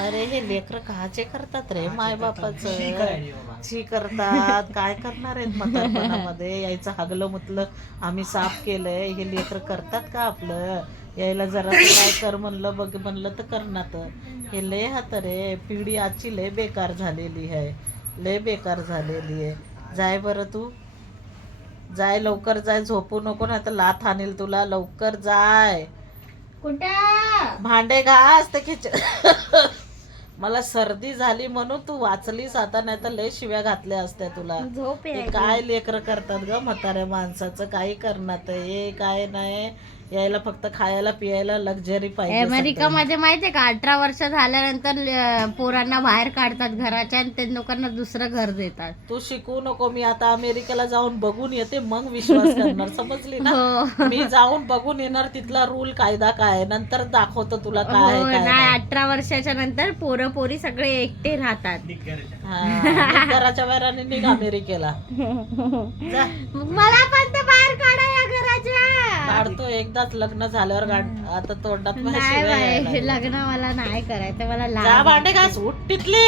अरे हे लेकर काचे करतात रे माय बापाचं छी करतात. काय करणार आहेत म्हातारपणामध्ये यायचं हागलं मुतलं आम्ही साफ केलंय. हे लेकर करतात का आपलं? यायला जरा काय कर म्हणलं बघ म्हणलं तर करणार. हे लय हात रे पिढी आजची लय बेकार झालेली आहे. लय बेकार झालेली आहे. जाय बरं तू जाय लवकर जाय. झोपू नको ना तर लाथ आणील तुला. लवकर जाय. कुठं भांडे घास ते मला सर्दी झाली म्हणून तू वाचलीस आता, नाही तर लय शिव्या घातल्या असत्या तुला. झोप हे यायची. काय लेकर करतात ग म्हाताऱ्या माणसाचं. काही करणार हे काय नाही. यायला फक्त खायला पियायला लक्झरी पाहिजे. अमेरिका मध्ये माहितीये का 18 वर्ष झाल्यानंतर पोरांना बाहेर काढतात घराच्या आणि ते लोकांना दुसरं घर देतात. तू शिकू नको. मी आता अमेरिकेला जाऊन बघून येते मग विश्वास करणार. समजली ना. हो. मी जाऊन बघून येणार तिथला रूल कायदा काय नंतर दाखवतो तुला काय आहे, हो काय नाही नाही. 18 वर्षाच्या नंतर पोरं पोरी सगळे एकटे राहतात. हा, निघ घराच्या बाहेर आणि निघ अमेरिकेला जा. मला पण तर बाहेर काढा या घराच्या. काढतो एकदाच लग्न झाल्यावर आता तोंडात माझ्या नाही शिव्या यायला बाई लागल्या. लग्न मला नाही करायचं. मला जा लहान भांडे घास उठ तिथले.